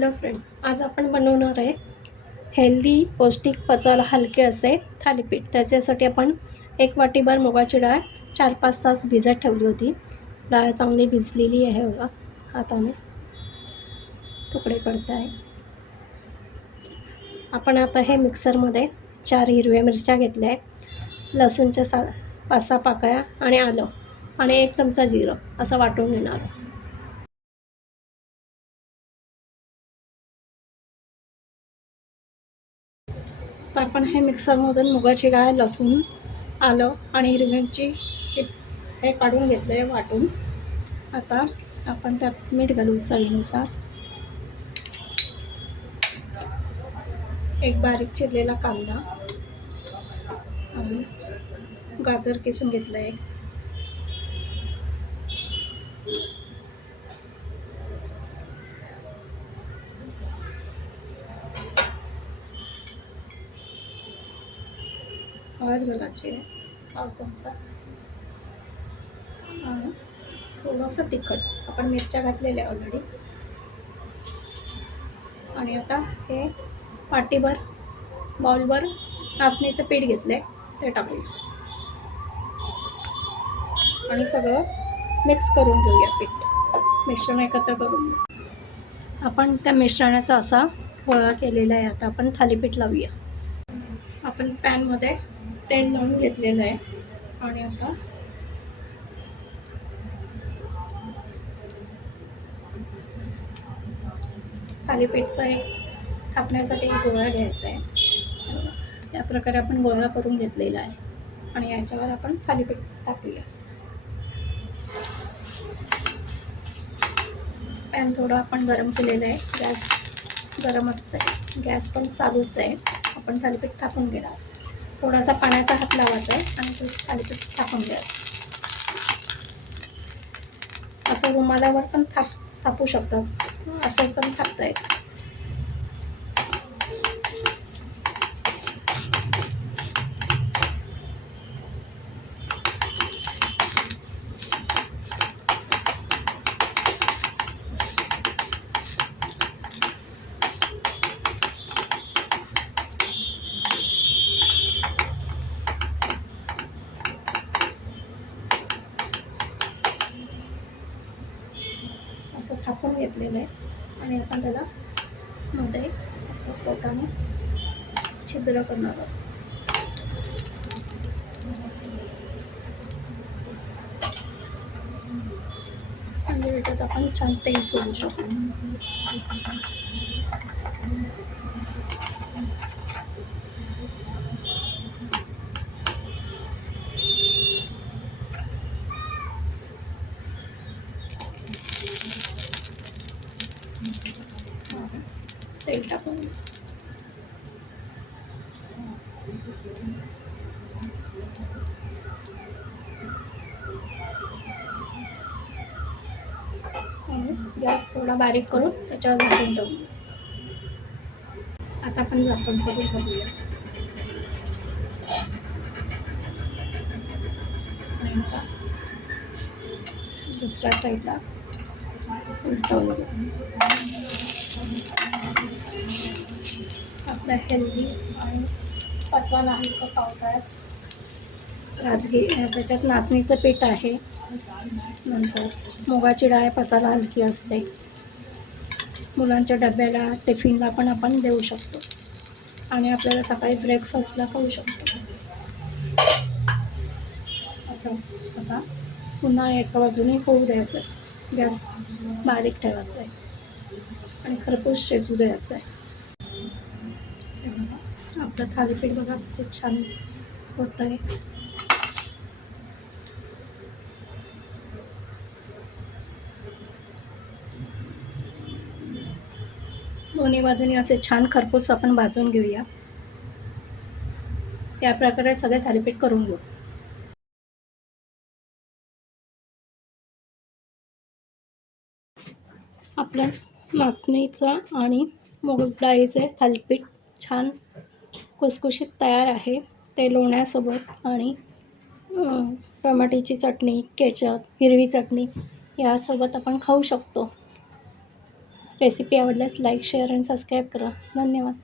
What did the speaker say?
Hello friend, आज आपण बनवणार आहे हेल्दी पौष्टिक पचायला हलके असे थालीपीठ। त्याच्यासाठी आपण 1 वाटीभर मुगाची डाळ 4-5 तास भिजत ठेवली होती। डाळ चांगली भिजलेली आहे बघा, हाताने तुकडे पडत आहे। आपण आता हे मिक्सरमध्ये 4 हिरव्या मिरच्या घेतल्या आहे, लसूणच्या 5-6 पाकळ्या आणि आलं आणि 1 चमचा जिरं असं वाटून घेणार आहे। तर आपण हे मिक्सरमधून मुगाची डाळ, लसूण, आलं आणि हिरवी मिरची हे काढून घेतलं आहे वाटून। आता आपण त्यात मीठ घालू चवीनुसार, 1 बारीक चिरलेला कांदा आणि गाजर किसून घेतलं आहे। हळद घालायची आहे 1 चमचा आणि थोडंसं तिखट, आपण मिरच्या घातलेल्या ऑलरेडी। आणि आता हे वाटीभर बाउलभर नाचणीचं पीठ घेतलं आहे ते टाकूया आणि सगळं मिक्स करून घेऊया। पीठ मिश्रण एकत्र करून आपण त्या मिश्रणाचा असा गोळा केलेला आहे। आता आपण थालीपीठ लावूया। आपण पॅनमध्ये तेल लावून घेतलेलं आहे आणि आता थालीपीठचा एक थापण्यासाठी एक गोळा घ्यायचा आहे। या प्रकारे आपण गोळा करून घेतलेला आहे आणि याच्यावर आपण थालीपीठ टाकूया। पॅन थोडं आपण गरम केलेलं आहे, गॅस गरमच आहे, गॅस पण चालूच आहे। आपण थालीपीठ टाकून घेणार, थोडासा पाण्याचा हात लावायचा आहे आणि ते थालीपीठ टाकून घ्यायचं। असं रुमालावर पण थापू शकतात, असं पण टाकता येतं। असं थापून घेतलेलं आहे आणि आपण त्याला मध्ये असं पोटाने छिद्र करणार आहोत। म्हणजे याच्यात आपण छान तेल सोडू शकतो। तेल टाकून गॅस थोडा बारीक करून त्याच्यावर झाकून ठेवूया। आता आपण झाकण करून बघूया आणि आता दुसऱ्या साईडला उलटवलं। आपला हेल्दी आणि पचायला हलकं पावसाळ्यात राजगिरी, त्याच्यात नाचणीचं पीठ आहे, नंतर मुगाची डाळ पचायला हलकी असते। मुलांच्या डब्याला, टिफिनला पण आपण देऊ शकतो आणि आपल्याला सकाळी ब्रेकफास्टला खाऊ शकतो। असं आता पुन्हा एका बाजूने होऊ द्यायचं आहे, गॅस बारीक ठेवायचा आहे आणि खरपूस शिजू द्यायचं आहे। आपलं थालीपीठ बघा खूप छान होत आहे। दोन्ही बाजूनी असे छान खरपूस आपण भाजून घेऊया। या प्रकारे सगळे थालीपीठ करून घेऊ। आपलं नाचणीचं आणि मूग डाळीचे थालीपीठ छान खुसखुशीत तयार आहे। ते लोण्यासोबत आणि टमाट्याची चटणी, केचप, हिरवी चटणी यासोबत आपण खाऊ शकतो। रेसिपी आवडल्यास लाईक शेअर आणि सबस्क्राईब करा. धन्यवाद.